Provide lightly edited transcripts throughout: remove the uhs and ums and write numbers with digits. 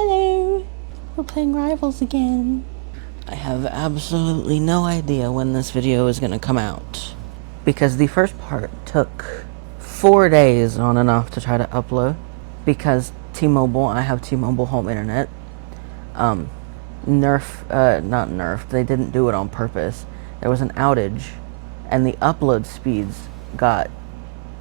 Hello, we're playing Rivals again. I have absolutely no idea when this video is going to come out, because the first part took 4 days on and off to try to upload, because T-Mobile, I have T-Mobile home internet, not nerfed, they didn't do it on purpose. There was an outage, and the upload speeds got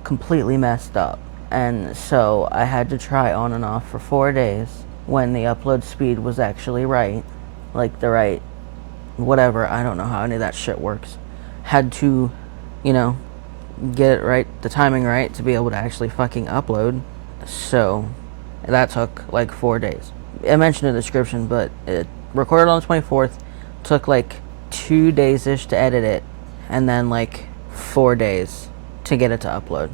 completely messed up, and so I had to try on and off for 4 days when the upload speed was actually right, like the right whatever, I don't know how any of that shit works. Had to, get it right, the timing right, to be able to actually fucking upload. So that took like 4 days. I mentioned in the description, but it recorded on the 24th, took like 2 days-ish to edit it, and then like 4 days to get it to upload.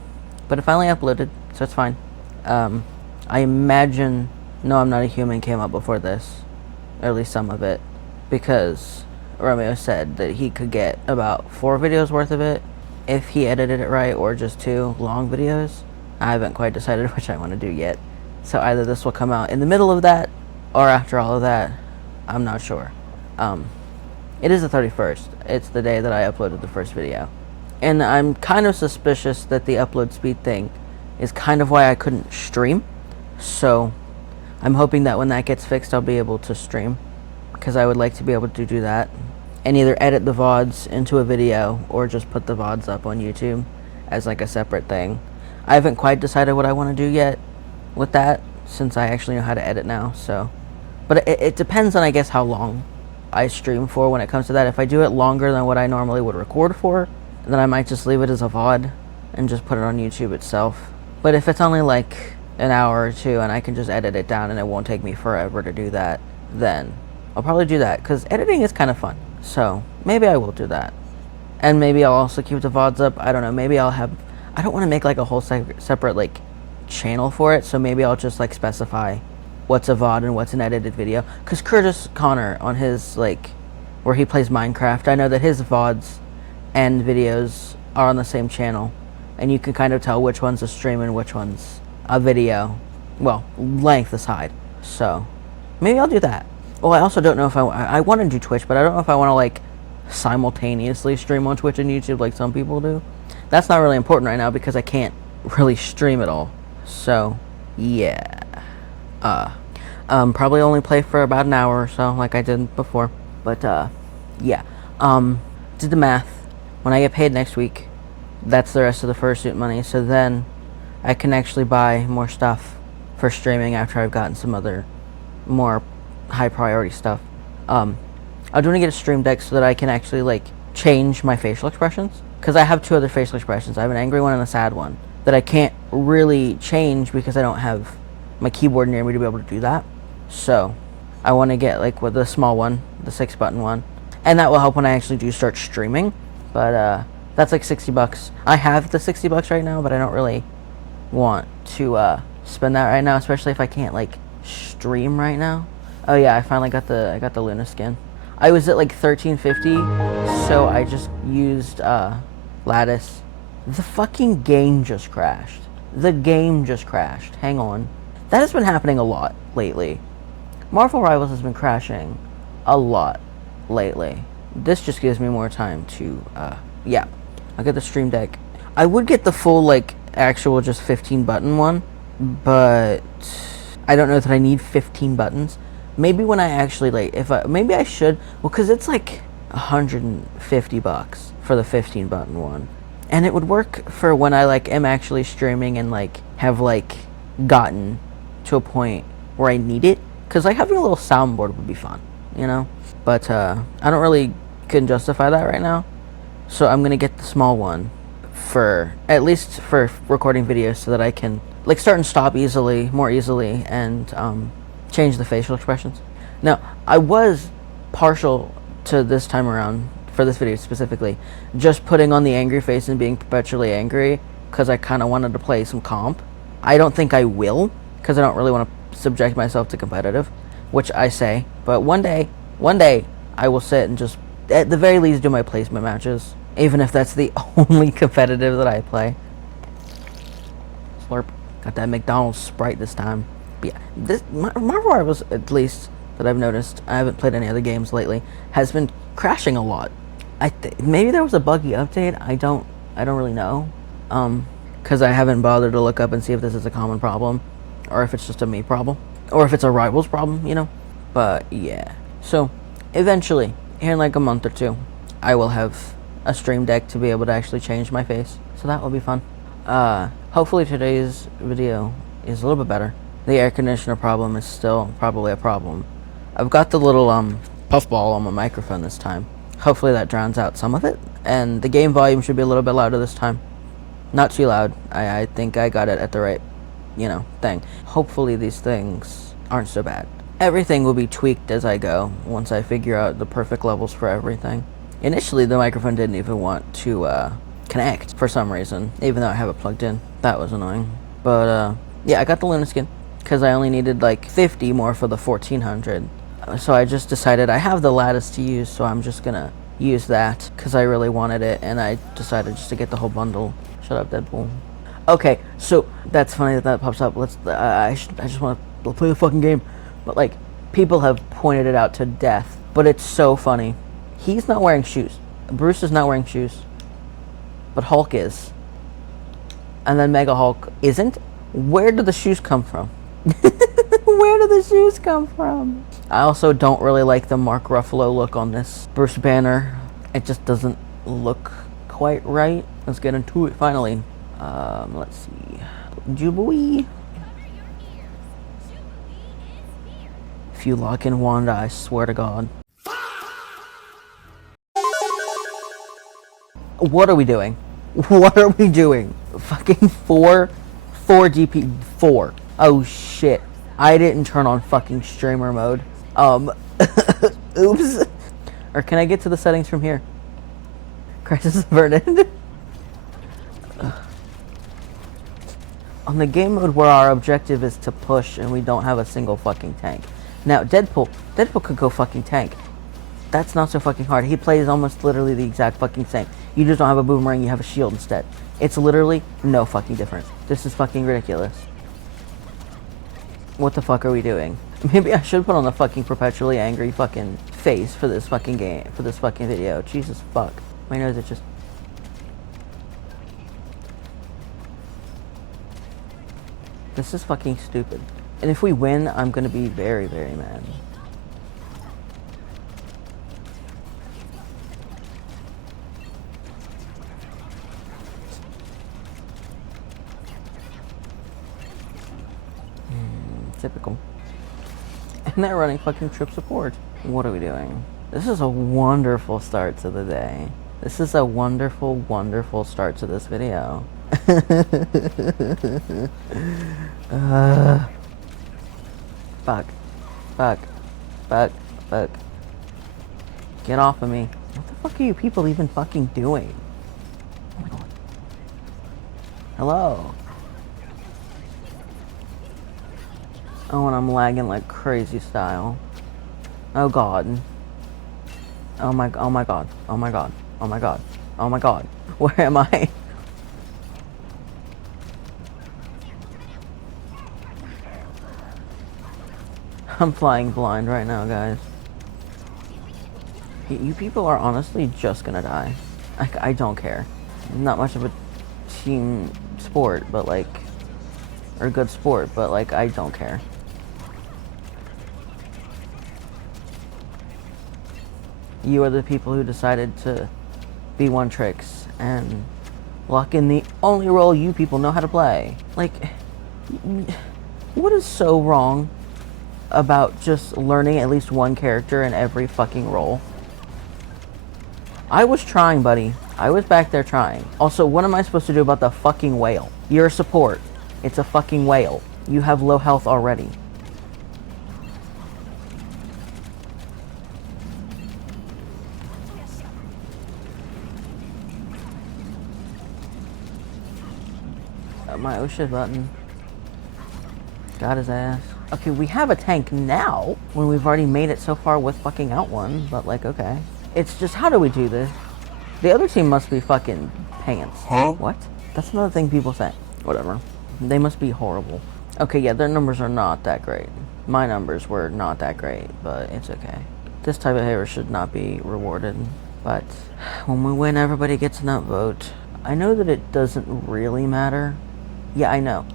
But it finally uploaded, so it's fine. I imagine No, I'm Not a Human came up before this, or at least some of it, because Romeo said that he could get about 4 videos worth of it if he edited it right, or just 2 long videos. I haven't quite decided which I want to do yet, so either this will come out in the middle of that or after all of that. I'm not sure. It is the 31st. It's the day that I uploaded the first video, and I'm kind of suspicious that the upload speed thing is kind of why I couldn't stream. So I'm hoping that when that gets fixed, I'll be able to stream, because I would like to be able to do that and either edit the VODs into a video or just put the VODs up on YouTube as like a separate thing. I haven't quite decided what I want to do yet with that, since I actually know how to edit now. So, but it depends on, I guess, how long I stream for when it comes to that. If I do it longer than what I normally would record for, then I might just leave it as a VOD and just put it on YouTube itself. But if it's only like an hour or 2 and I can just edit it down and it won't take me forever to do that, then I'll probably do that, because editing is kind of fun. So maybe I will do that. And maybe I'll also keep the VODs up. I don't know. Maybe I'll have... I don't want to make like a whole separate like channel for it, so maybe I'll just like specify what's a VOD and what's an edited video. Because Curtis Connor, on his like where he plays Minecraft, I know that his VODs and videos are on the same channel, and you can kind of tell which one's a stream and which one's a video, well, length aside. So maybe I'll do that. Well, I also don't know if I want to do Twitch, but I don't know if I want to like simultaneously stream on Twitch and YouTube like some people do. That's not really important right now because I can't really stream at all. So yeah, probably only play for about an hour or so, like I did before. But yeah, did the math. When I get paid next week, that's the rest of the fursuit money. So then I can actually buy more stuff for streaming after I've gotten some other more high priority stuff. I do want to get a stream deck so that I can actually like change my facial expressions, because I have 2 other facial expressions. I have an angry one and a sad one that I can't really change because I don't have my keyboard near me to be able to do that. So I want to get like with the small one, the 6-button one, and that will help when I actually do start streaming. But that's like $60. I have the $60 right now, but I don't really want to spend that right now, especially if I can't like stream right now. Oh yeah, I finally got the Luna skin. I was at like 1350, so I just used Lattice. The fucking game just crashed. The game just crashed. Hang on. That has been happening a lot lately. Marvel Rivals has been crashing a lot lately. This just gives me more time to yeah. I'll get the Stream Deck. I would get the full like actual just 15 button one, but I don't know that I need 15 buttons. Maybe when I actually like, maybe I should, well, because it's like $150 for the 15 button one, and it would work for when I like am actually streaming and like have like gotten to a point where I need it, because like having a little soundboard would be fun, but I don't really can justify that right now, so I'm gonna get the small one for at least for recording videos, so that I can like start and stop more easily, and change the facial expressions. Now, I was partial to this time around, for this video specifically, just putting on the angry face and being perpetually angry, because I kind of wanted to play some comp. I don't think I will, because I don't really want to subject myself to competitive, which I say, but one day, I will sit and just, at the very least, do my placement matches, even if that's the only competitive that I play. Slurp. Got that McDonald's Sprite this time. But yeah, this Marvel Rivals, at least that I've noticed, I haven't played any other games lately, has been crashing a lot. Maybe there was a buggy update. I don't really know. Because I haven't bothered to look up and see if this is a common problem, or if it's just a me problem, or if it's a Rivals problem, you know. But yeah, so eventually, here in like a month or two, I will have a stream deck to be able to actually change my face. So that will be fun. Hopefully today's video is a little bit better. The air conditioner problem is still probably a problem. I've got the little puffball on my microphone this time. Hopefully that drowns out some of it, and the game volume should be a little bit louder this time. Not too loud. I think I got it at the right, thing. Hopefully these things aren't so bad. Everything will be tweaked as I go once I figure out the perfect levels for everything. Initially, the microphone didn't even want to connect for some reason, even though I have it plugged in. That was annoying. But yeah, I got the Luna skin because I only needed like 50 more for the 1400. So I just decided I have the lattice to use, so I'm just gonna use that because I really wanted it, and I decided just to get the whole bundle. Shut up, Deadpool. Okay, so that's funny that pops up. I just want to play the fucking game, but like people have pointed it out to death. But it's so funny. He's not wearing shoes. Bruce is not wearing shoes, but Hulk is, and then Mega Hulk isn't. Where do the shoes come from? Where do the shoes come from? I also don't really like the Mark Ruffalo look on this Bruce Banner. It just doesn't look quite right. Let's get into it finally. Let's see. Jubilee. If you lock in Wanda, I swear to God. What are we doing? What are we doing? Fucking 4 DP 4. Oh shit. I didn't turn on fucking streamer mode. Oops. Or can I get to the settings from here? Crisis averted. On the game mode where our objective is to push and we don't have a single fucking tank. Now, Deadpool could go fucking tank. That's not so fucking hard. He plays almost literally the exact fucking same. You just don't have a boomerang, you have a shield instead. It's literally no fucking difference. This is fucking ridiculous. What the fuck are we doing? Maybe I should put on the fucking perpetually angry fucking face for this fucking game, for this fucking video. Jesus fuck. My nose is just... This is fucking stupid. And if we win, I'm gonna be very, very mad. Typical. And they're running fucking trip support. What are we doing? This is a wonderful start to the day. This is a wonderful, wonderful start to this video. Fuck. Fuck. Fuck. Fuck. Get off of me. What the fuck are you people even fucking doing? Oh my God. Hello. Oh, and I'm lagging like crazy style. Oh God. Oh my God. Oh my God. Oh my God. Oh my God. Where am I? I'm flying blind right now, guys. You people are honestly just gonna die. I don't care. Not much of a team sport, but like, or good sport, but like, I don't care. You are the people who decided to be one tricks and lock in the only role you people know how to play. Like, what is so wrong about just learning at least one character in every fucking role? I was trying, buddy. I was back there trying. Also, what am I supposed to do about the fucking whale? You're a support. It's a fucking whale. You have low health already. My oh shit button. Got his ass. Okay, we have a tank now, when we've already made it so far with fucking out one, but like, okay. It's just, how do we do this? The other team must be fucking pants. Huh? What? That's another thing people say. Whatever. They must be horrible. Okay, yeah, their numbers are not that great. My numbers were not that great, but it's okay. This type of behavior should not be rewarded. But when we win, everybody gets an upvote. I know that it doesn't really matter. Yeah, I know.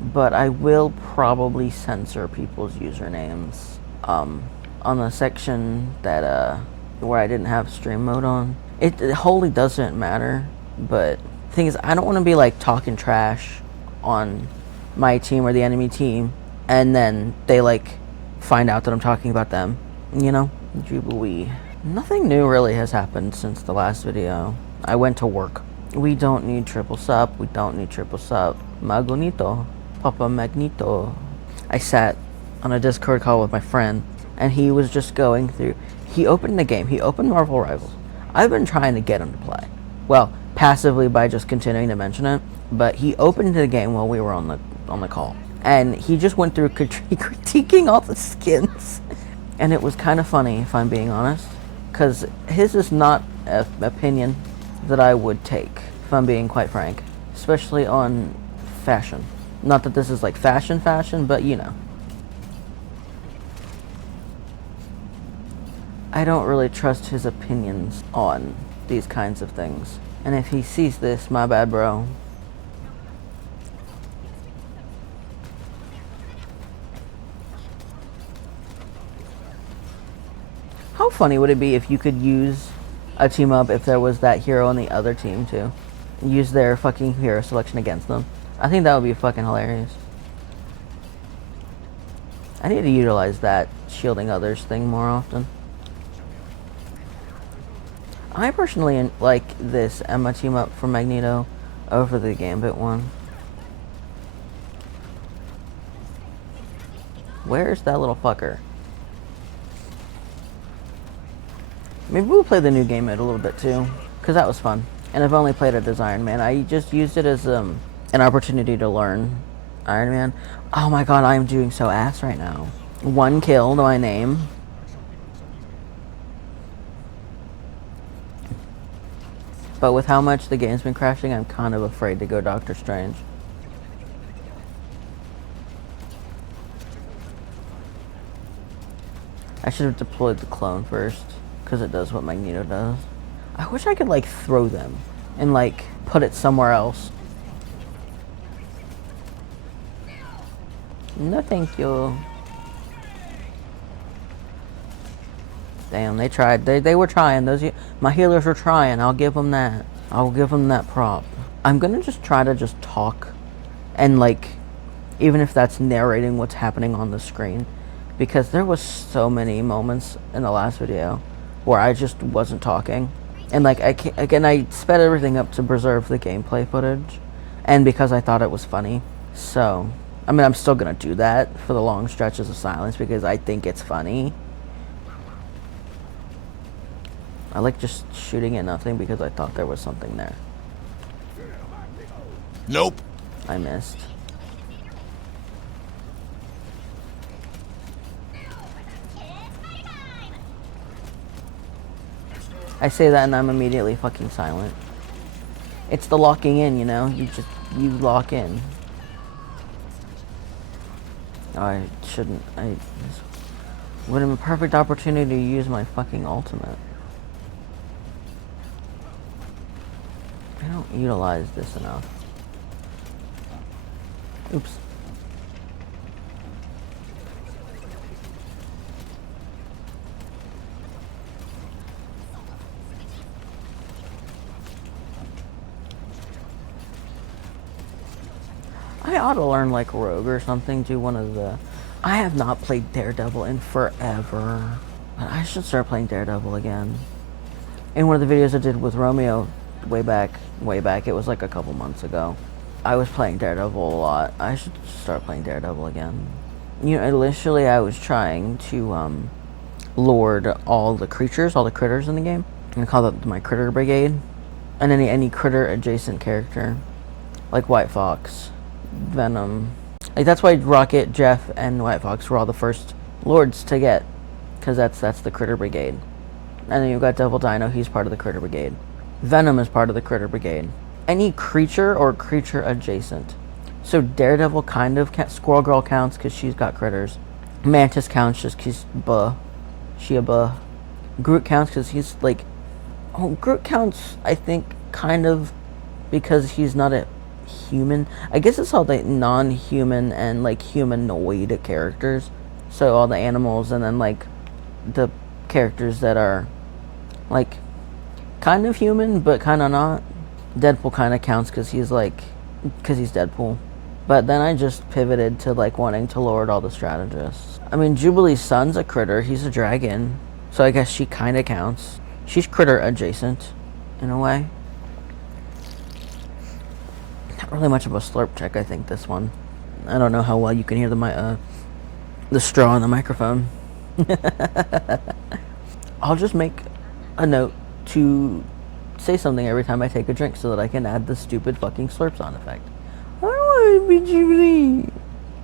But I will probably censor people's usernames. On the section that, where I didn't have stream mode on. It wholly doesn't matter, but the thing is, I don't want to be like talking trash on my team or the enemy team, and then they like find out that I'm talking about them, you know? Jubilee. Nothing new really has happened since the last video. I went to work. We don't need triple sup. We don't need triple sup. Magonito. Papa Magneto. I sat on a Discord call with my friend, and he was just going through. He opened the game. He opened Marvel Rivals. I've been trying to get him to play. Well, passively by just continuing to mention it, but he opened the game while we were on the call, and he just went through critiquing all the skins, and it was kind of funny, if I'm being honest, because his is not an opinion that I would take, if I'm being quite frank, especially on fashion. Not that this is like fashion, but you know. I don't really trust his opinions on these kinds of things. And if he sees this, my bad, bro. How funny would it be if you could use a team up if there was that hero on the other team too? Use their fucking hero selection against them. I think that would be fucking hilarious. I need to utilize that shielding others thing more often. I personally like this Emma team up for Magneto over the Gambit one. Where's that little fucker? Maybe we'll play the new Gambit a little bit too, because that was fun. And I've only played it as Iron Man. I just used it as an opportunity to learn Iron Man. Oh my god, I am doing so ass right now. 1 kill to my name. But with how much the game's been crashing, I'm kind of afraid to go Doctor Strange. I should have deployed the clone first, because it does what Magneto does. I wish I could, like, throw them and, like, put it somewhere else. No, thank you. Damn, they tried. They were trying. My healers were trying. I'll give them that. I'll give them that prop. I'm gonna just try to just talk, and like, even if that's narrating what's happening on the screen, because there was so many moments in the last video where I just wasn't talking, and like I sped everything up to preserve the gameplay footage, and because I thought it was funny. So, I mean, I'm still gonna do that for the long stretches of silence because I think it's funny. I like just shooting at nothing because I thought there was something there. Nope. I missed. I say that and I'm immediately fucking silent. It's the locking in, you know? You lock in. Oh, I shouldn't. This would have been a perfect opportunity to use my fucking ultimate. I don't utilize this enough. Oops. I ought to learn like Rogue or something, do one of the... I have not played Daredevil in forever. But I should start playing Daredevil again. In one of the videos I did with Romeo way back, it was like a couple months ago. I was playing Daredevil a lot. I should start playing Daredevil again. You know, initially I was trying to lord all the creatures, all the critters in the game. I'm gonna call that my critter brigade. And any critter adjacent character. Like White Fox, Venom. Like that's why Rocket, Jeff, and White Fox were all the first lords to get. Because that's the critter brigade. And then you've got Devil Dino, he's part of the critter brigade. Venom is part of the critter brigade. Any creature or creature adjacent So Daredevil kind of Squirrel Girl counts because she's got critters. Mantis counts just because she a buh. Groot counts because he's like, oh, Groot counts I think kind of because he's not a human. I guess it's all the non-human and like humanoid characters. So all the animals and then like the characters that are like kind of human but kind of not. Deadpool kind of counts because he's Deadpool. But then I just pivoted to like wanting to lord all the strategists. I mean, Jubilee's son's a critter. He's a dragon. So I guess she kind of counts. She's critter adjacent in a way. Not really much of a slurp check, I think, this one. I don't know how well you can hear the straw in the microphone. I'll just make a note to say something every time I take a drink so that I can add the stupid fucking slurp sound effect. I want to be Jubilee.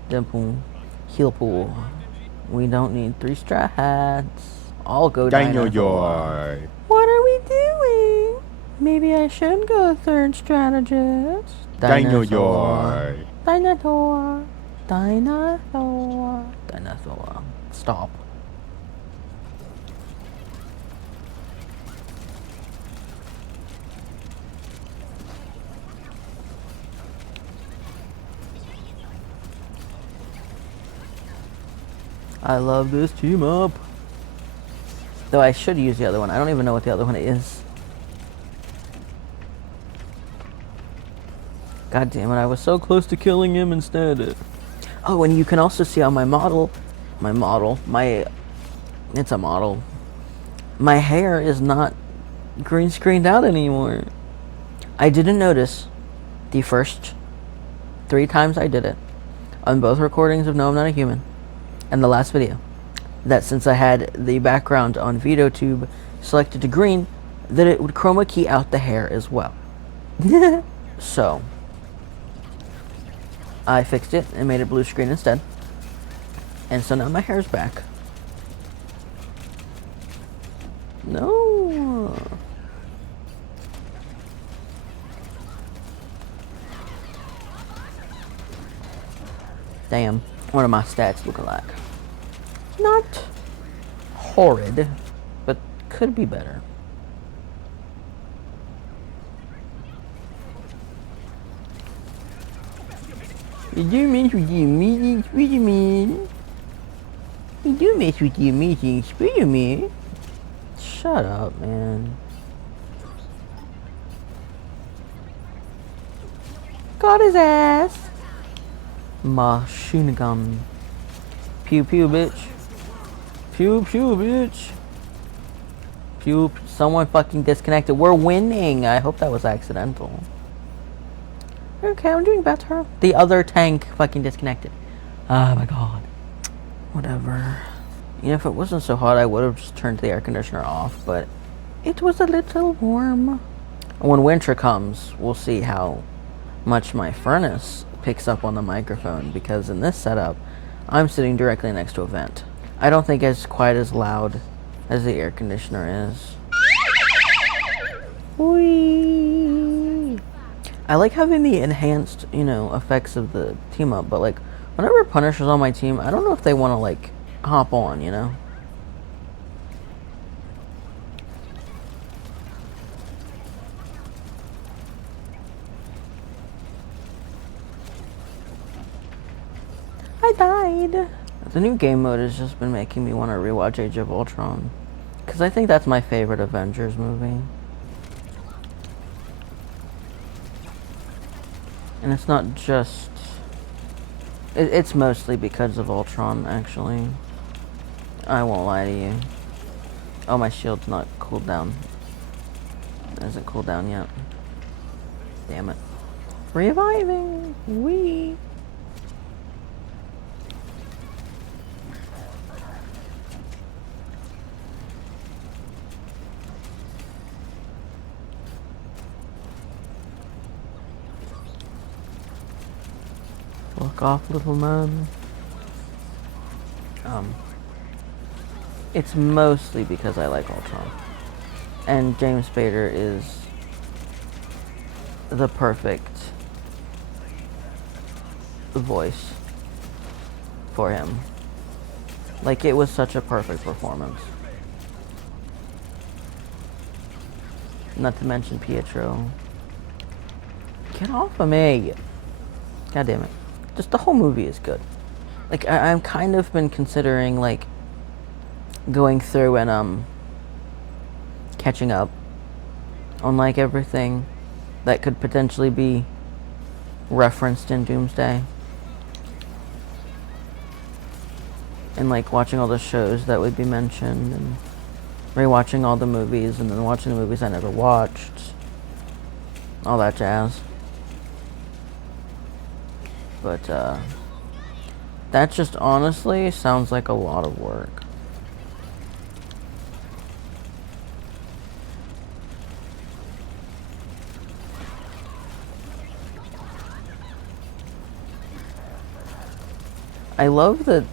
Dimple. Heal pool. We don't need 3 strats. I'll go Dinosaur. What are we doing? Maybe I should go 3rd strategist. Dinosaur. Dinosaur. Dinosaur. Dinosaur. Stop. I love this team up. Though I should use the other one. I don't even know what the other one is. God damn it, I was so close to killing him instead. Oh, and you can also see on it's a model. My hair is not green screened out anymore. I didn't notice the first 3 times I did it on both recordings of No, I'm Not a Human and the last video, that since I had the background on VideoTube selected to green, that it would chroma key out the hair as well. So I fixed it and made it blue screen instead. And so now my hair's back. No. Damn. What do my stats look like? Not horrid, but could be better. You do mess with the amazing Spider-Man. You do mess with the amazing Spider-Man. Shut up, man. Got his ass. Machine gun. Pew pew, bitch. Pew pew, bitch. Pew. Someone fucking disconnected. We're winning. I hope that was accidental. Okay, I'm doing better. The other tank fucking disconnected. Oh my god. Whatever. You know, if it wasn't so hot, I would have just turned the air conditioner off, but it was a little warm. When winter comes, we'll see how much my furnace picks up on the microphone, because in this setup, I'm sitting directly next to a vent. I don't think it's quite as loud as the air conditioner is. Whee! I like having the enhanced, you know, effects of the team up, but like, whenever Punisher's on my team, I don't know if they want to like hop on, you know? I died. The new game mode has just been making me want to rewatch Age of Ultron, because I think that's my favorite Avengers movie. And it's not just... It's mostly because of Ultron, actually. I won't lie to you. Oh, my shield's not cooled down. It hasn't cooled down yet. Damn it. Reviving! Wee! Fuck off, little man. It's mostly because I like Ultron. And James Spader is the perfect the voice for him. Like, it was such a perfect performance. Not to mention Pietro. Get off of me! God damn it. Just the whole movie is good. Like, I've kind of been considering, like, going through and, catching up on, like, everything that could potentially be referenced in Doomsday. And, like, watching all the shows that would be mentioned, and rewatching all the movies, and then watching the movies I never watched. All that jazz. But, that just honestly sounds like a lot of work. I love that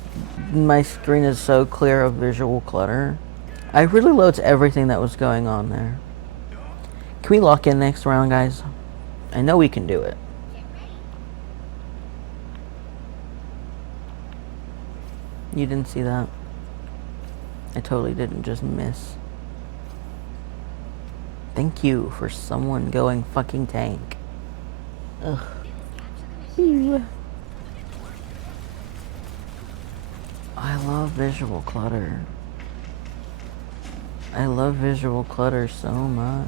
my screen is so clear of visual clutter. I really loads everything that was going on there. Can we lock in next round, guys? I know we can do it. You didn't see that? I totally didn't just miss. Thank you for someone going fucking tank. Ugh. Ew. I love visual clutter. I love visual clutter so much.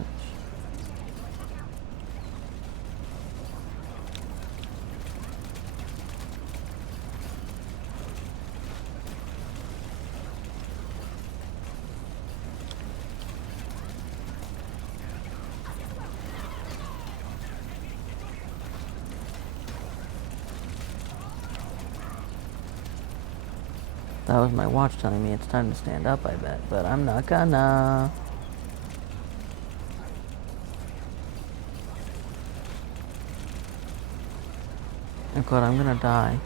That was my watch telling me it's time to stand up, I bet. But I'm not gonna. Oh god, I'm gonna die.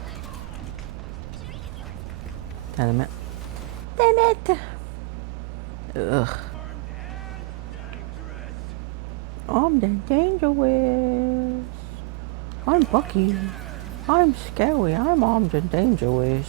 Damn it. Damn it! Ugh. I'm the Dangerous. I'm Bucky. I'm scary. I'm armed and dangerous.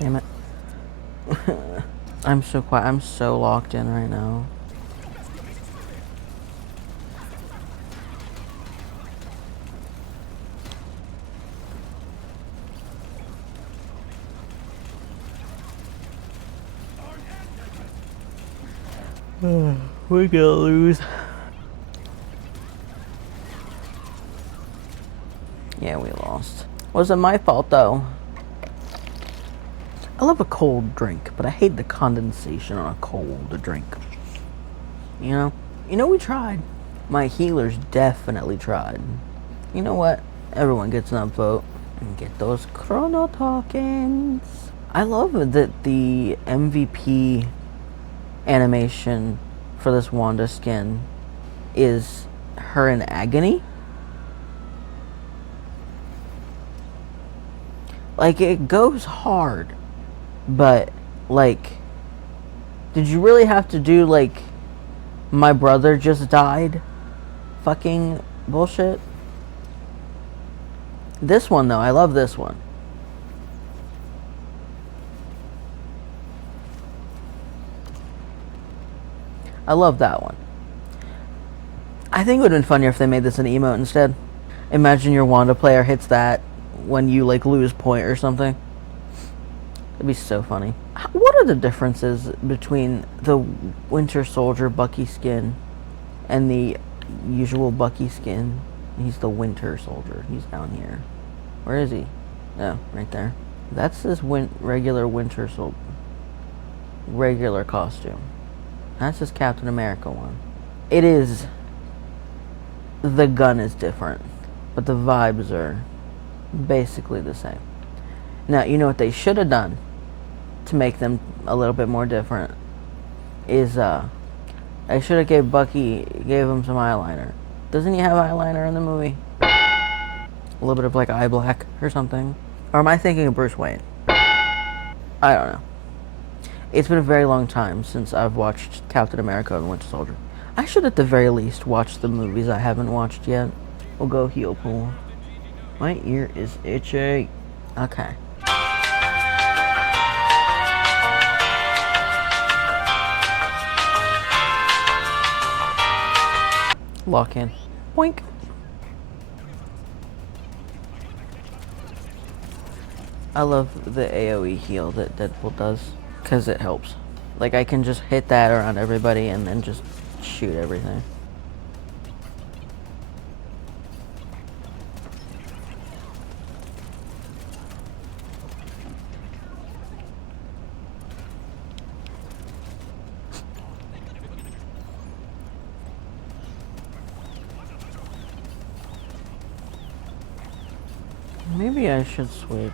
Damn it. I'm so quiet. I'm so locked in right now. We're gonna lose. Yeah, we lost. Wasn't my fault though. I love a cold drink, but I hate the condensation on a cold drink. You know? You know, we tried. My healers definitely tried. You know what? Everyone gets an upvote. And get those chrono tokens. I love that the MVP animation for this Wanda skin is her in agony. Like, it goes hard. But, like, did you really have to do, like, my brother just died fucking bullshit? This one, though, I love this one. I love that one. I think it would have been funnier if they made this an emote instead. Imagine your Wanda player hits that when you, like, lose point or something. It'd be so funny. What are the differences between the Winter Soldier Bucky skin and the usual Bucky skin? He's the Winter Soldier. He's down here. Where is he? Oh, right there. That's his regular Winter Soldier. Regular costume. That's his Captain America one. It is. The gun is different, but the vibes are basically the same. Now, you know what they should have done to make them a little bit more different? is I should have gave him some eyeliner. Doesn't he have eyeliner in the movie? A little bit of like eye black or something. Or am I thinking of Bruce Wayne? I don't know. It's been a very long time since I've watched Captain America and Winter Soldier. I should at the very least watch the movies I haven't watched yet. We'll go heel pull. My ear is itchy. Okay. Lock in. Boink. I love the AoE heal that Deadpool does, because it helps. Like, I can just hit that around everybody and then just shoot everything. Maybe I should switch.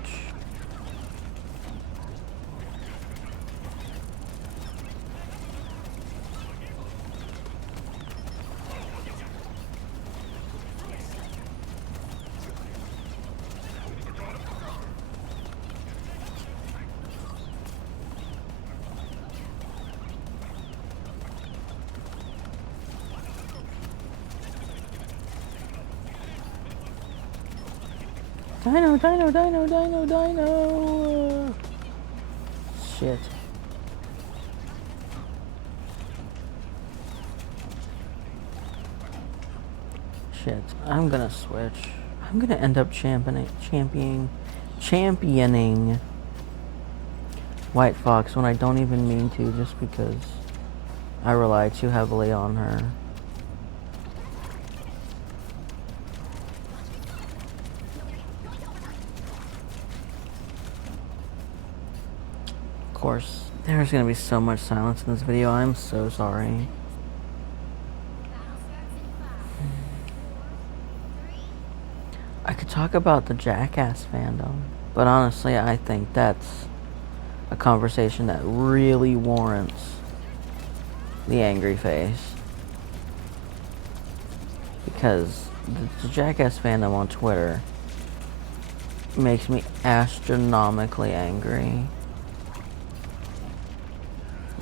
Dino, dino, dino, dino, dino. Shit. Shit. I'm gonna switch. I'm gonna end up championing White Fox when I don't even mean to, just because I rely too heavily on her. Of course, there's gonna be so much silence in this video. I'm so sorry. I could talk about the Jackass fandom, but honestly, I think that's a conversation that really warrants the angry face. Because the Jackass fandom on Twitter makes me astronomically angry.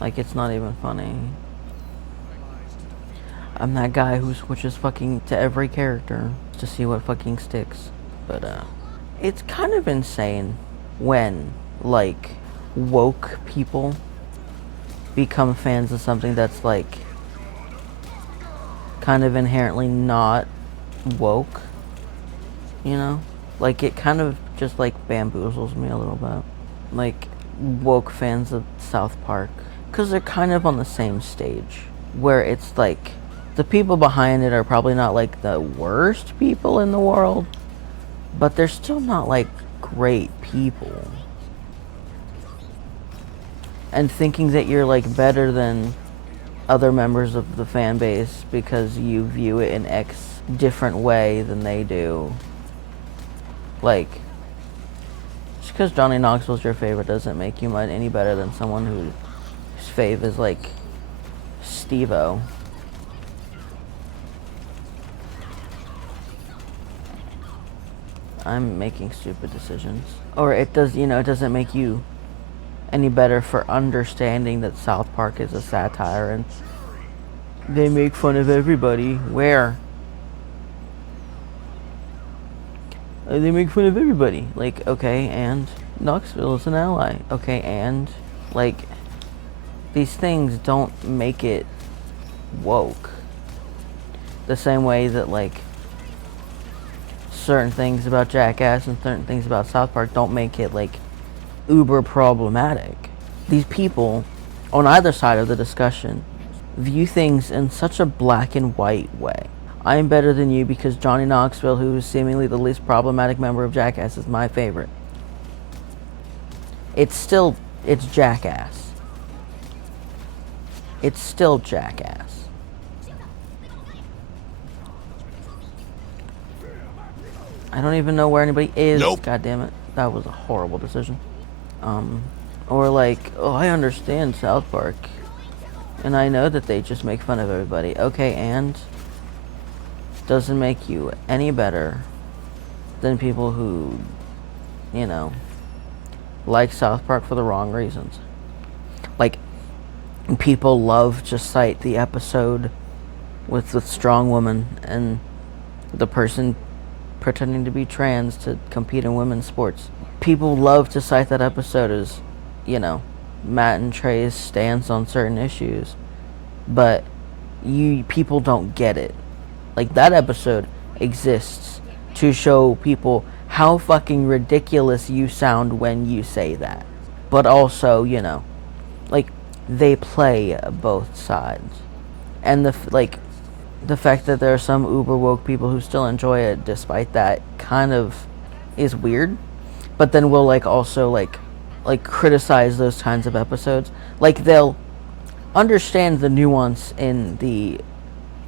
Like, it's not even funny. I'm that guy who switches fucking to every character to see what fucking sticks. But, it's kind of insane when, like, woke people become fans of something that's, like, kind of inherently not woke, you know? Like, it kind of just, like, bamboozles me a little bit. Like, woke fans of South Park. Because they're kind of on the same stage, where it's like, the people behind it are probably not like the worst people in the world, but they're still not like great people. And thinking that you're like better than other members of the fan base because you view it in X different way than they do. Like, just because Johnny Knoxville's your favorite doesn't make you any better than someone whose fave is like Steve-O. I'm making stupid decisions. Or it does, you know, it doesn't make you any better for understanding that South Park is a satire and they make fun of everybody. Where? They make fun of everybody. Like, okay, and Knoxville is an ally. Okay, and like, these things don't make it woke. The same way that, like, certain things about Jackass and certain things about South Park don't make it, like, uber problematic. These people, on either side of the discussion, view things in such a black and white way. I am better than you because Johnny Knoxville, who is seemingly the least problematic member of Jackass, is my favorite. It's Jackass. It's still Jackass. I don't even know where anybody is. Nope. God damn it. That was a horrible decision. Or like, oh, I understand South Park. And I know that they just make fun of everybody. Okay, and doesn't make you any better than people who, you know, like South Park for the wrong reasons. Like, people love to cite the episode with the strong woman and the person pretending to be trans to compete in women's sports. People love to cite that episode as, you know, Matt and Trey's stance on certain issues. But people don't get it. Like, that episode exists to show people how fucking ridiculous you sound when you say that. But also, you know, like, they play both sides. And the fact that there are some uber woke people who still enjoy it despite that kind of is weird. But then we'll also criticize those kinds of episodes. Like, they'll understand the nuance in the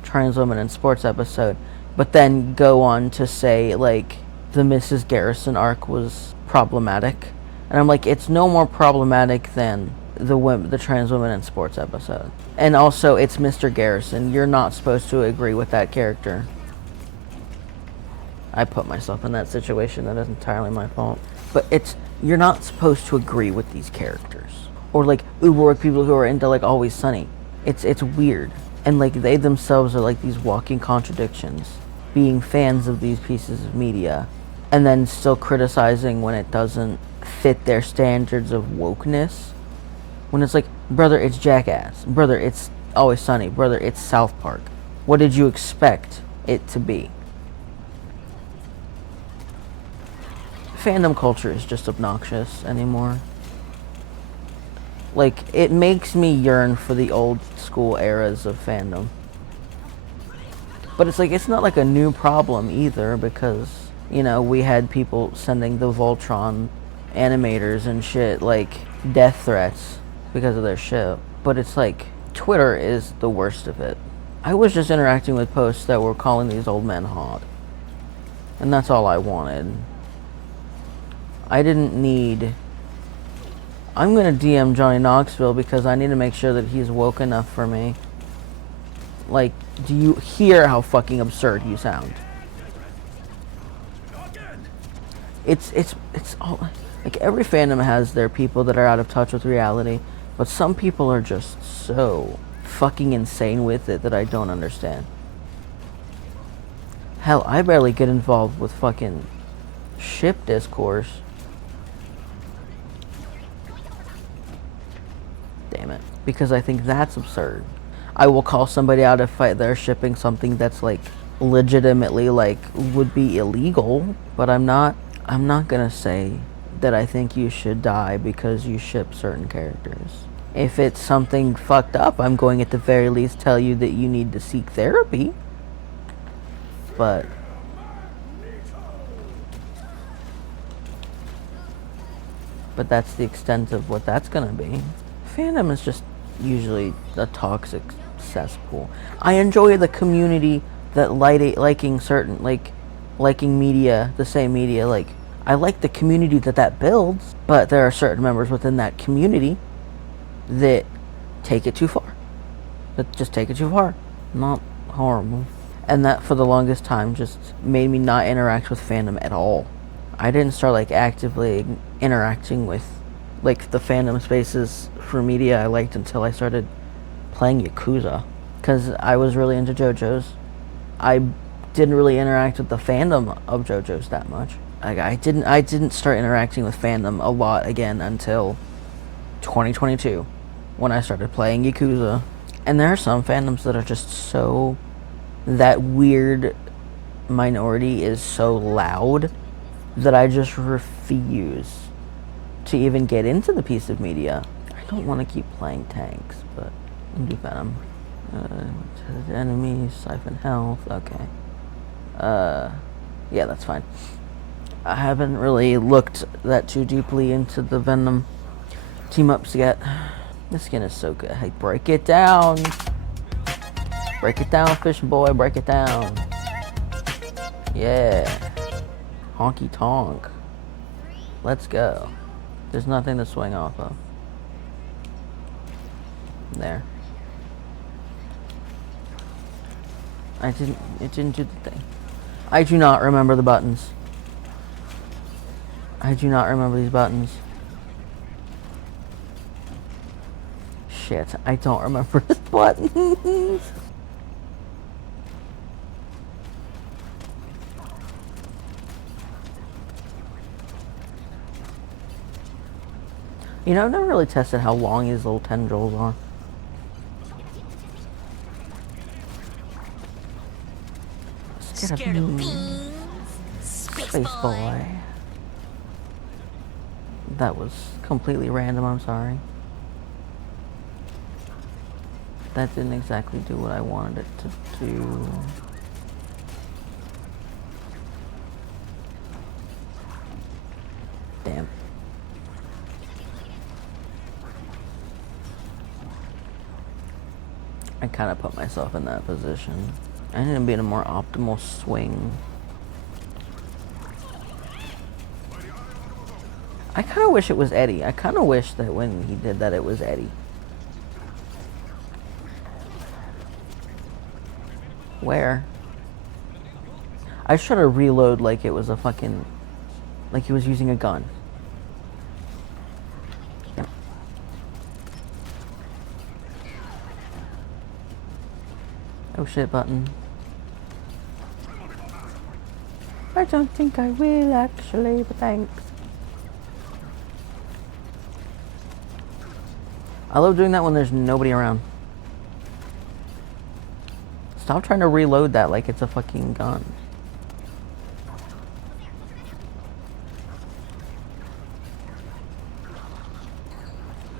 trans woman in sports episode, but then go on to say like the Mrs. Garrison arc was problematic. And I'm like, it's no more problematic than the trans woman in sports episode. And also, it's Mr. Garrison. You're not supposed to agree with that character. I put myself in that situation. That is entirely my fault. But you're not supposed to agree with these characters. Or like uber people who are into like Always Sunny. It's weird. And like they themselves are like these walking contradictions, being fans of these pieces of media, and then still criticizing when it doesn't fit their standards of wokeness. When it's like, brother, it's Jackass. Brother, it's Always Sunny. Brother, it's South Park. What did you expect it to be? Fandom culture is just obnoxious anymore. Like, it makes me yearn for the old school eras of fandom. But it's like, it's not like a new problem either, because, you know, we had people sending the Voltron animators and shit, like, death threats because of their shit. But it's like, Twitter is the worst of it. I was just interacting with posts that were calling these old men hot. And that's all I wanted. I didn't need... I'm gonna DM Johnny Knoxville because I need to make sure that he's woke enough for me. Like, do you hear how fucking absurd you sound? It's all... Like, every fandom has their people that are out of touch with reality, but some people are just so fucking insane with it that I don't understand. Hell, I barely get involved with fucking ship discourse. Damn it. Because I think that's absurd. I will call somebody out if they're shipping something that's like legitimately like would be illegal, but I'm not gonna say that I think you should die because you ship certain characters. If it's something fucked up, I'm going at the very least tell you that you need to seek therapy. But that's the extent of what that's gonna be. Fandom is just usually a toxic cesspool. I enjoy the community that liking certain, liking media, the same media. Like, I like the community that builds, but there are certain members within that community that take it too far. That just take it too far. Not horrible. And that, for the longest time, just made me not interact with fandom at all. I didn't start, like, actively interacting with, like, the fandom spaces for media I liked until I started playing Yakuza. Because I was really into JoJo's. I didn't really interact with the fandom of JoJo's that much. Like, I didn't start interacting with fandom a lot again until 2022, when I started playing Yakuza. And there are some fandoms that are just so... That weird minority is so loud that I just refuse to even get into the piece of media. I don't want to keep playing tanks, but I'll do Venom. Enemies, siphon health, okay. Yeah, that's fine. I haven't really looked that too deeply into the Venom team-ups yet. This skin is so good. Hey, break it down! Break it down, fish boy, break it down. Yeah. Honky tonk. Let's go. There's nothing to swing off of. There. It didn't do the thing. I do not remember the buttons. I do not remember these buttons. Shit, I don't remember his buttons. You know, I've never really tested how long these little tendrils are. Scared of me. Space boy. That was completely random, I'm sorry. That didn't exactly do what I wanted it to do. Damn. I kind of put myself in that position. I need to be in a more optimal swing. I kind of wish it was Eddie. I kind of wish that when he did that, it was Eddie. Where? I should have reload like it was a fucking... like he was using a gun. Yep. Oh shit button. I don't think I will actually, but thanks. I love doing that when there's nobody around. Stop trying to reload that like it's a fucking gun.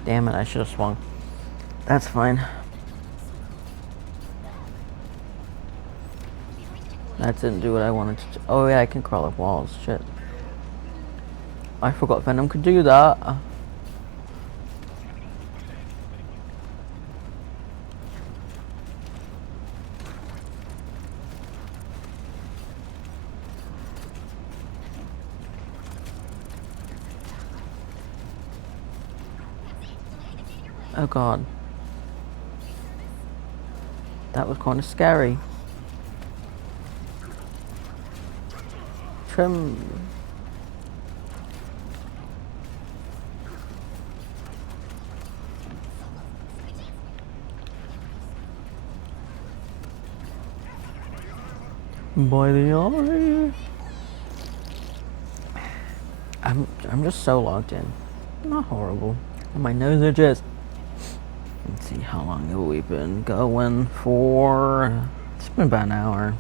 Damn it, I should have swung. That's fine. That didn't do what I wanted to do. Oh yeah, I can crawl up walls. Shit. I forgot Venom could do that. Oh god. That was kind of scary. Trim. By the eye. I'm just so logged in. Not horrible. My nose itches. Let's see, how long have we been going for? It's been about an hour.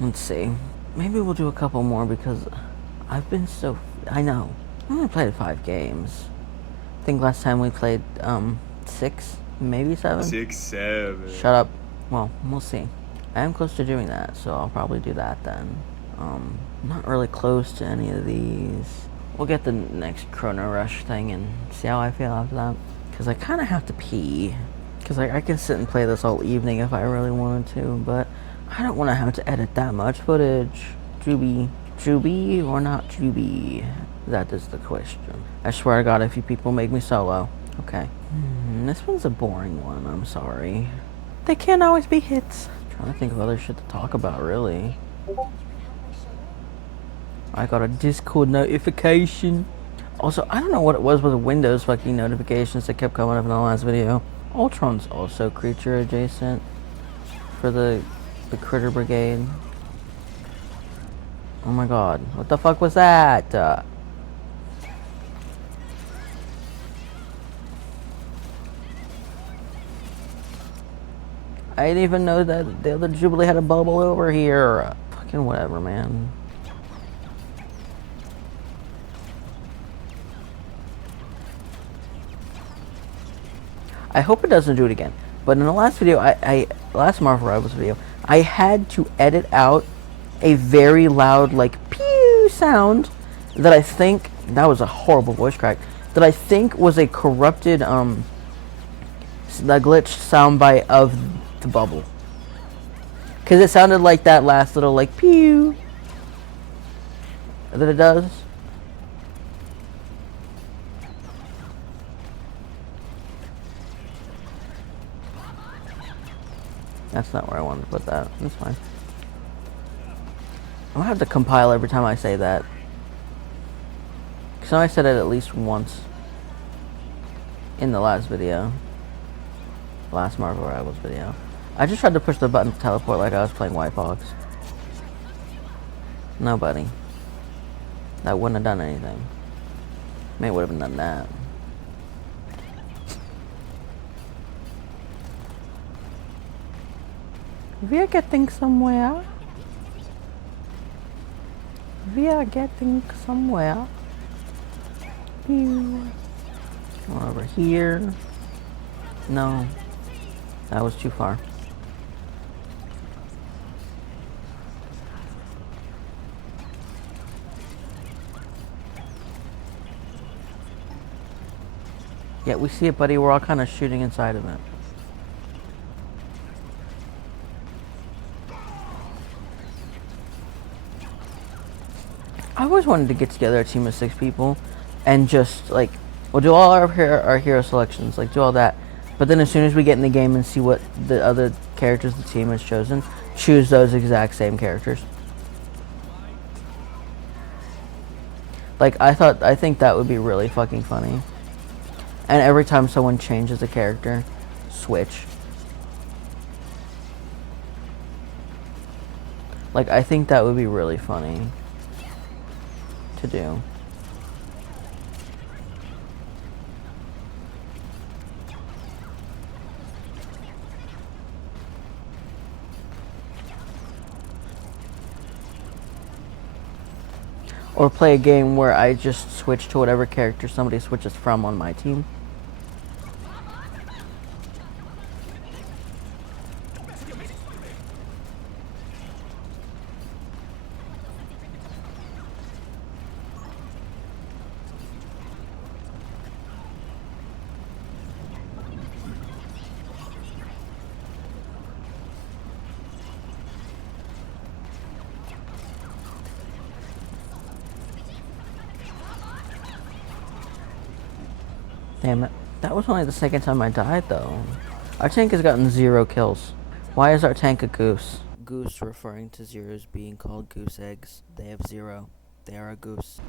Let's see. Maybe we'll do a couple more because I've been so... I know. I only played 5 games. I think last time we played 6, maybe 7? 6, 7. Shut up. Well, we'll see. I am close to doing that, so I'll probably do that then. Not really close to any of these. We'll get the next Chrono Rush thing and see how I feel after that. Because I kind of have to pee. Because I could sit and play this all evening if I really wanted to, but I don't want to have to edit that much footage. Juby. Juby or not Juby? That is the question. I swear to God, if you people make me solo. Okay. This one's a boring one, I'm sorry. They can't always be hits. I'm trying to think of other shit to talk about, really. I got a Discord notification. Also, I don't know what it was with the Windows fucking notifications that kept coming up in the last video. Ultron's also creature adjacent for the Critter Brigade. Oh my god, what the fuck was that? I didn't even know that the other Jubilee had a bubble over here. Fucking whatever, man. I hope it doesn't do it again. But in the last video, last Marvel Rivals video, I had to edit out a very loud, like, pew sound that I think, that was a horrible voice crack, that I think was a corrupted, the glitched soundbite of the bubble. Because it sounded like that last little, like, pew that it does. That's not where I wanted to put that. That's fine. I'm gonna have to compile every time I say that. Because I said it at least once in the last video. Last Marvel Rivals video. I just tried to push the button to teleport like I was playing White Fox. Nobody. That wouldn't have done anything. May would have done that. We are getting somewhere. We are getting somewhere. Come over here. No. That was too far. Yeah, we see it, buddy. We're all kind of shooting inside of it. I always wanted to get together a team of 6 people and just, like, we'll do all our hero selections, like, do all that. But then as soon as we get in the game and see what the other characters the team has chosen, choose those exact same characters. Like, I think that would be really fucking funny. And every time someone changes a character, switch. Like, I think that would be really funny to do. Or play a game where I just switch to whatever character somebody switches from on my team. Damn it. That was only the second time I died, though. Our tank has gotten 0 kills. Why is our tank a goose? Goose referring to zeros being called goose eggs. They have 0. They are a goose.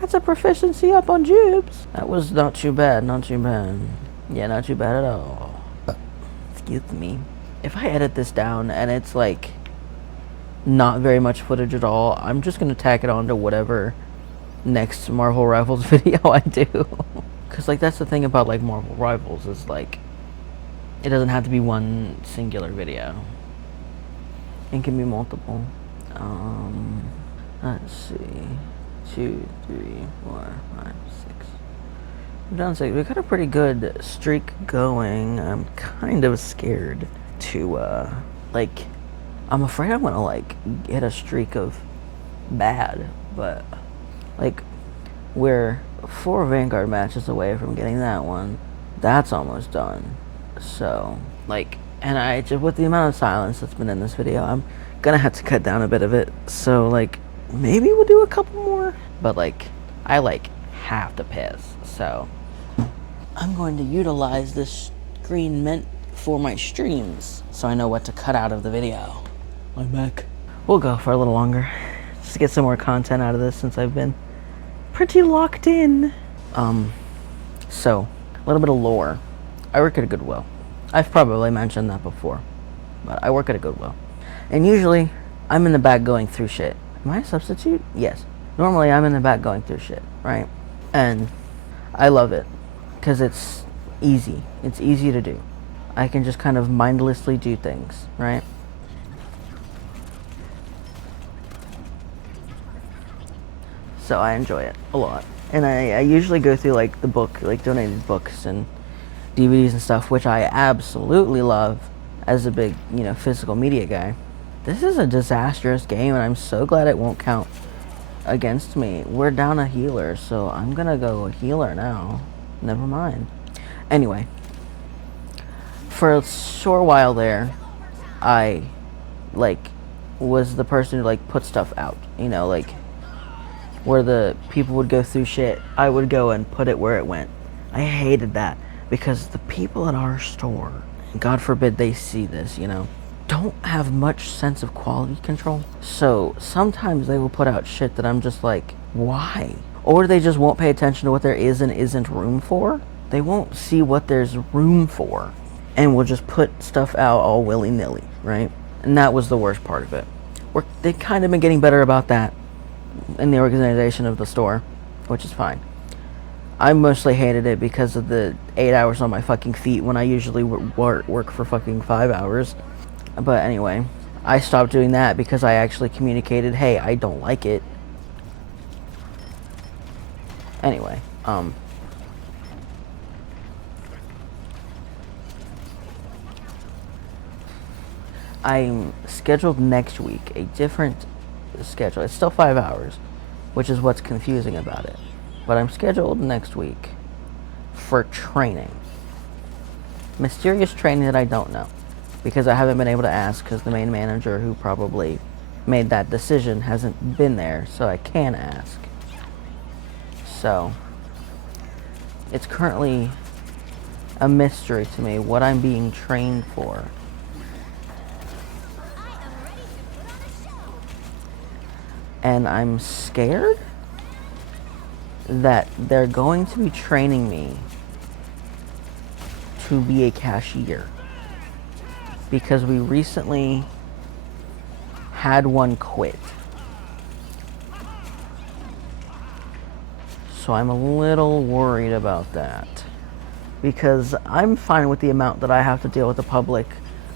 That's a proficiency up on Jubes. That was not too bad, not too bad. Yeah, not too bad at all. Excuse me. If I edit this down and it's like not very much footage at all, I'm just gonna tack it on to whatever next Marvel Rivals video I do. Cause like that's the thing about like Marvel Rivals is like it doesn't have to be one singular video. It can be multiple. Let's see. 2, 3, 4, 5, 6. We've done 6. We've got a pretty good streak going. I'm kind of scared to, like, I'm afraid I'm gonna, like, get a streak of bad, but, like, we're 4 Vanguard matches away from getting that one. That's almost done. So, like, and I just, with the amount of silence that's been in this video, I'm gonna have to cut down a bit of it. So, like, maybe we'll do a couple more, but like I like have to piss, so I'm going to utilize this screen meant for my streams so I know what to cut out of the video. I'm back. We'll go for a little longer just to get some more content out of this since I've been pretty locked in. So a little bit of lore. I work at a Goodwill. I've probably mentioned that before, but I work at a Goodwill, and usually I'm in the back going through shit. Am I a substitute? Yes. Normally I'm in the back going through shit, right? And I love it because it's easy. It's easy to do. I can just kind of mindlessly do things, right? So I enjoy it a lot. And I usually go through like the book, like donated books and DVDs and stuff, which I absolutely love as a big, you know, physical media guy. This is a disastrous game, and I'm so glad it won't count against me. We're down a healer, so I'm gonna go a healer now. Never mind. Anyway, for a short while there, I like, was the person who, like, put stuff out, you know, like, where the people would go through shit, I would go and put it where it went. I hated that because the people at our store, God forbid they see this, you know, don't have much sense of quality control. So sometimes they will put out shit that I'm just like, why? Or they just won't pay attention to what there is and isn't room for. They won't see what there's room for and will just put stuff out all willy-nilly, right? And that was the worst part of it. They've kind of been getting better about that in the organization of the store, which is fine. I mostly hated it because of the 8 hours on my fucking feet when I usually work for fucking 5 hours. But anyway, I stopped doing that because I actually communicated, hey, I don't like it. Anyway, I'm scheduled next week, a different schedule. It's still 5 hours, which is what's confusing about it. But I'm scheduled next week for training. Mysterious training that I don't know, because I haven't been able to ask because the main manager who probably made that decision hasn't been there, so I can ask. So, it's currently a mystery to me what I'm being trained for. And I'm scared that they're going to be training me to be a cashier. Because we recently had one quit. So I'm a little worried about that. Because I'm fine with the amount that I have to deal with the public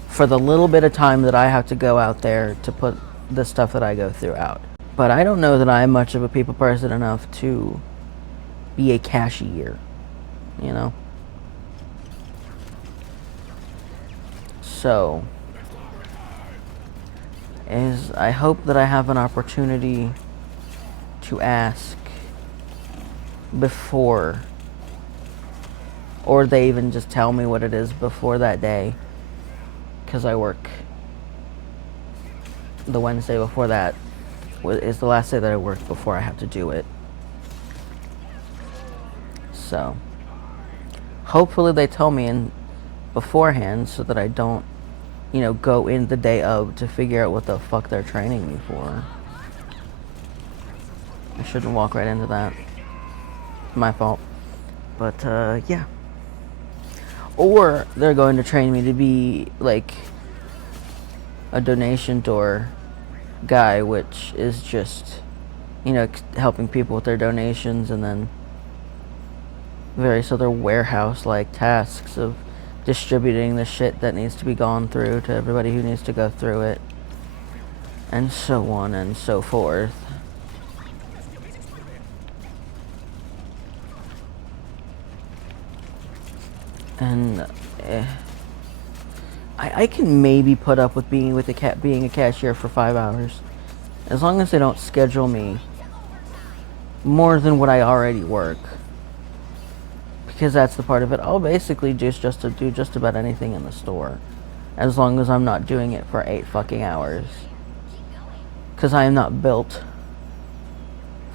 for the little bit of time that I have to go out there to put the stuff that I go through out. But I don't know that I'm much of a people person enough to be a cashier, you know? So, I hope that I have an opportunity to ask before, or they even just tell me what it is before that day, because I work the Wednesday before that is the last day that I work before I have to do it. So, hopefully they tell me in beforehand so that I don't, you know, go in the day of to figure out what the fuck they're training me for. I shouldn't walk right into that. My fault. But, yeah. Or they're going to train me to be, like, a donation door guy, which is just, you know, helping people with their donations, and then various other warehouse-like tasks of distributing the shit that needs to be gone through to everybody who needs to go through it, and so on and so forth. And I can maybe put up with being a cashier for 5 hours, as long as they don't schedule me more than what I already work. Because that's the part of it. I'll basically just to do just about anything in the store, as long as I'm not doing it for 8 fucking hours. Because I am not built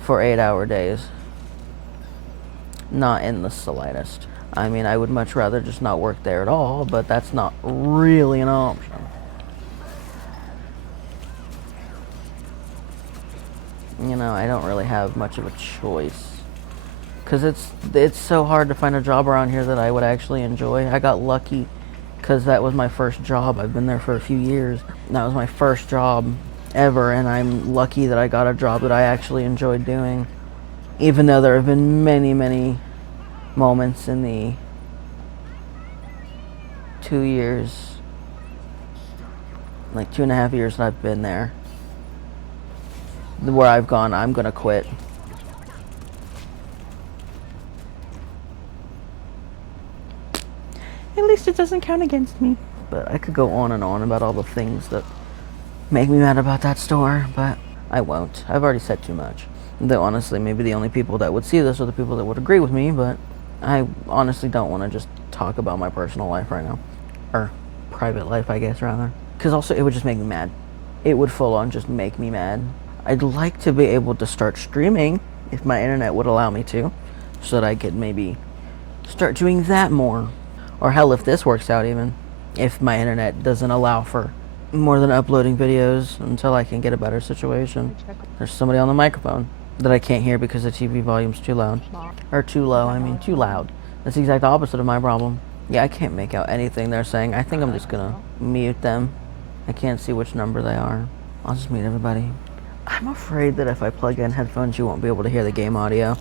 for 8-hour days. Not in the slightest. I mean, I would much rather just not work there at all, but that's not really an option. You know, I don't really have much of a choice. Because it's so hard to find a job around here that I would actually enjoy. I got lucky because that was my first job. I've been there for a few years. That was my first job ever, and I'm lucky that I got a job that I actually enjoyed doing. Even though there have been many, many moments in the 2 years, like 2.5 years that I've been there, where I've gone, I'm gonna quit. At least it doesn't count against me. But I could go on and on about all the things that make me mad about that store, but I won't. I've already said too much. Though honestly, maybe the only people that would see this are the people that would agree with me, but I honestly don't want to just talk about my personal life right now. Or private life, I guess, rather. Because also, it would just make me mad. it would full on just make me mad. I'd like to be able to start streaming if my internet would allow me to, so that I could maybe start doing that more. Or hell, if this works out even, if my internet doesn't allow for more than uploading videos until I can get a better situation. There's somebody on the microphone that I can't hear because the TV volume's too loud. Or too low, I mean too loud. That's the exact opposite of my problem. Yeah, I can't make out anything they're saying. I think I'm just gonna mute them. I can't see which number they are. I'll just mute everybody. I'm afraid that if I plug in headphones, you won't be able to hear the game audio.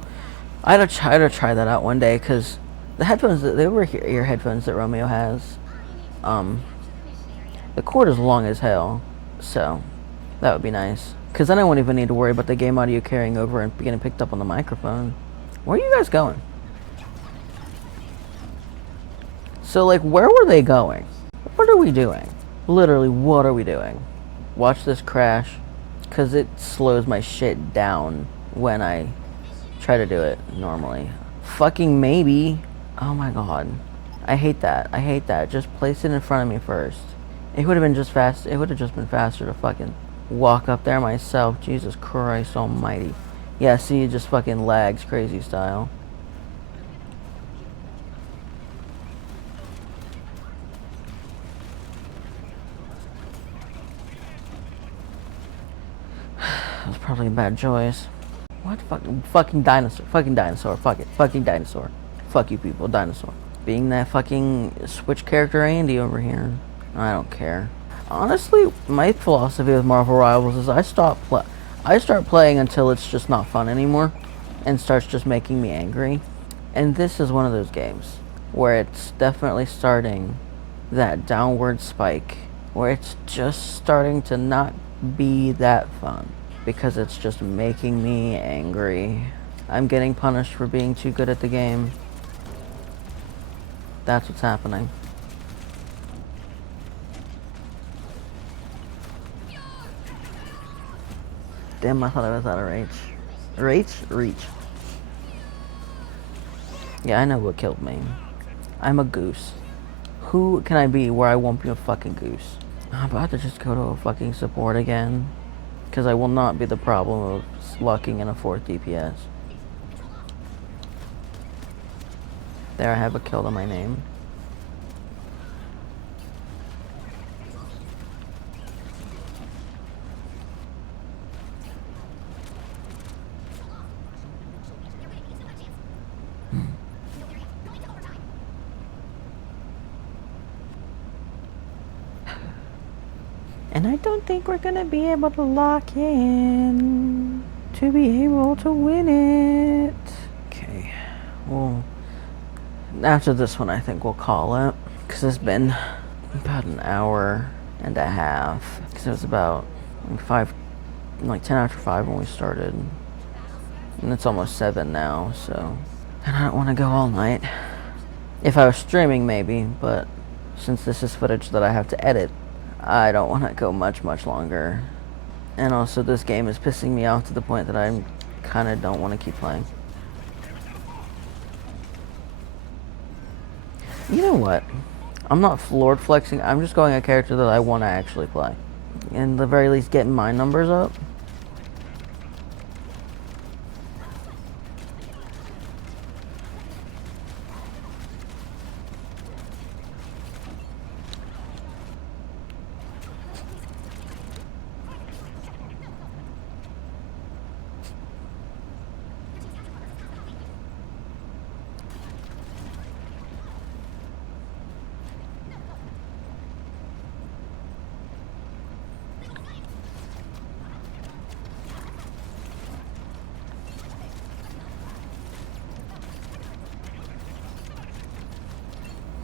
I had to try that out one day, because the headphones, they were ear headphones that Romeo has. The cord is long as hell, so that would be nice. Because then I won't even need to worry about the game audio carrying over and getting picked up on the microphone. Where are you guys going? So, like, where were they going? What are we doing? Literally, what are we doing? Watch this crash, because it slows my shit down when I try to do it normally. Fucking maybe. Oh my god. I hate that. I hate that. Just place it in front of me first. It would have been just fast. It would have just been faster to fucking walk up there myself. Jesus Christ almighty. Yeah, see, it just fucking lags crazy style. That was probably a bad choice. What fucking dinosaur? Fucking dinosaur. Fuck it. Fucking dinosaur. Fuck you people, dinosaur. Being that fucking Switch character Andy over here. I don't care. Honestly, my philosophy with Marvel Rivals is I start playing until it's just not fun anymore and starts just making me angry. And this is one of those games where it's definitely starting that downward spike where it's just starting to not be that fun because it's just making me angry. I'm getting punished for being too good at the game. That's what's happening. Damn, I thought I was out of reach. Reach. Yeah, I know what killed me. I'm a goose. Who can I be where I won't be a fucking goose? I'm about to just go to a fucking support again. Because I will not be the problem of lucking in a 4th DPS. There, I have a kill to my name. And I don't think we're gonna be able to lock in to be able to win it. Okay, well, after this one I think we'll call it, because it's been about an hour and a half, because it was about like 10 after 5 when we started, and it's almost 7 now, so, and I don't want to go all night. If I was streaming maybe, but since this is footage that I have to edit, I don't want to go much longer. And also this game is pissing me off to the point that I kind of don't want to keep playing. You know what? I'm not Lord flexing, I'm just going a character that I want to actually play. And at the very least getting my numbers up.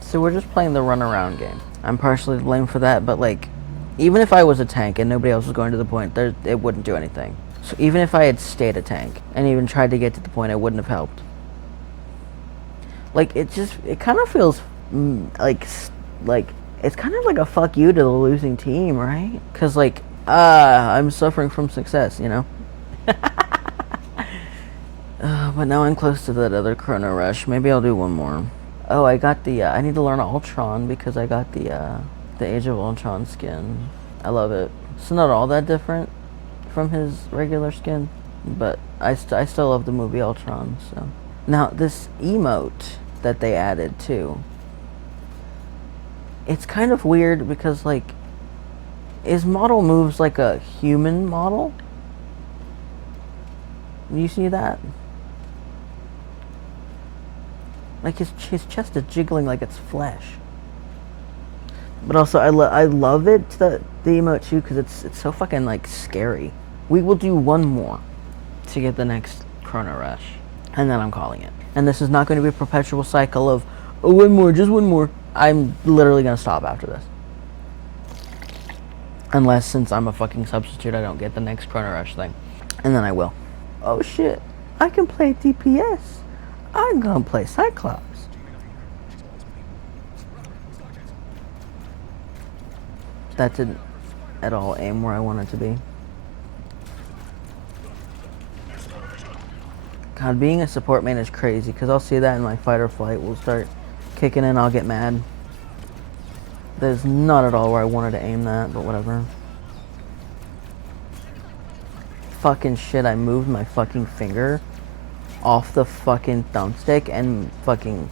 So we're just playing the runaround game. I'm partially to blame for that, but like, even if I was a tank and nobody else was going to the point, it wouldn't do anything. So even if I had stayed a tank and even tried to get to the point, it wouldn't have helped. Like, it kind of feels like it's kind of like a fuck you to the losing team, right? Because like, I'm suffering from success, you know? But now I'm close to that other Chrono Rush. Maybe I'll do one more. Oh, I got the, I need to learn Ultron because I got the Age of Ultron skin. I love it. It's not all that different from his regular skin, but I still love the movie Ultron. So now this emote that they added too, it's kind of weird because like his model moves like a human model. You see that? Like his chest is jiggling like it's flesh. But also I love it, the emote too, because it's so fucking like scary. We will do one more to get the next Chrono Rush, and then I'm calling it. And this is not going to be a perpetual cycle of, oh, one more, just one more. I'm literally going to stop after this. Unless, since I'm a fucking substitute, I don't get the next Chrono Rush thing. And then I will. Oh shit, I can play DPS. I'm gonna play Cyclops. That didn't at all aim where I wanted to be. God, being a support main is crazy, because I'll see that and my fight or flight will start kicking in, I'll get mad. That is not at all where I wanted to aim that, but whatever. Fucking shit, I moved my fucking finger off the fucking thumbstick and fucking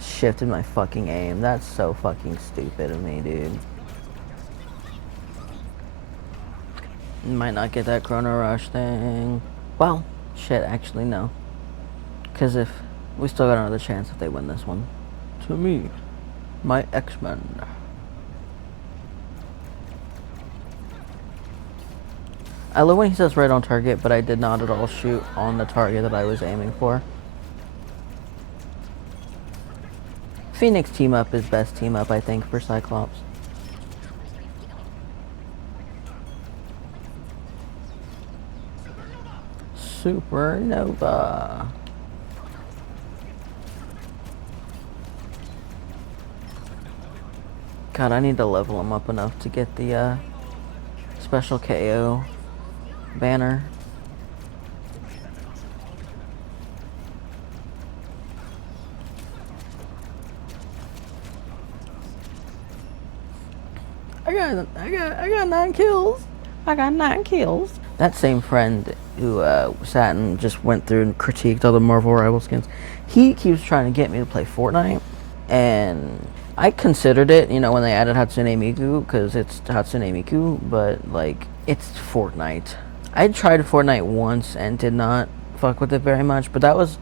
shifted my fucking aim. That's so fucking stupid of me, dude. Might not get that Chrono Rush thing. Well, shit, actually no. Because if we still got another chance if they win this one. To me, my X-Men. I love when he says right on target, but I did not at all shoot on the target that I was aiming for. Phoenix team up is best team up, I think, for Cyclops. Supernova. God, I need to level him up enough to get the special KO banner. I got 9 kills. I got 9 kills. That same friend who sat and just went through and critiqued all the Marvel Rival skins, he keeps trying to get me to play Fortnite, and I considered it, you know, when they added Hatsune Miku, because it's Hatsune Miku, but like, it's Fortnite. I tried Fortnite once and did not fuck with it very much, but that was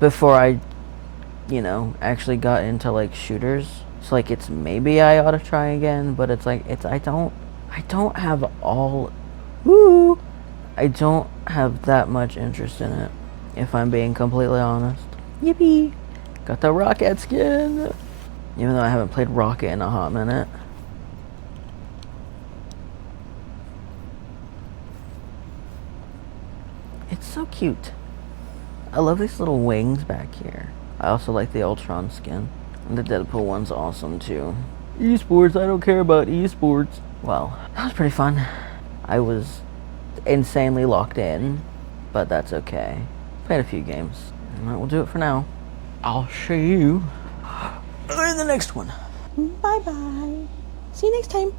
before I, you know, actually got into like shooters. So like, it's maybe I ought to try again, but it's like, I don't have all, woo, I don't have that much interest in it, if I'm being completely honest. Yippee! Got the Rocket skin! Even though I haven't played Rocket in a hot minute. It's so cute. I love these little wings back here. I also like the Ultron skin. And the Deadpool one's awesome too. Esports, I don't care about esports. Well, that was pretty fun. I was insanely locked in, but that's okay. Played a few games. And we'll do it for now. I'll see you in the next one. Bye bye. See you next time.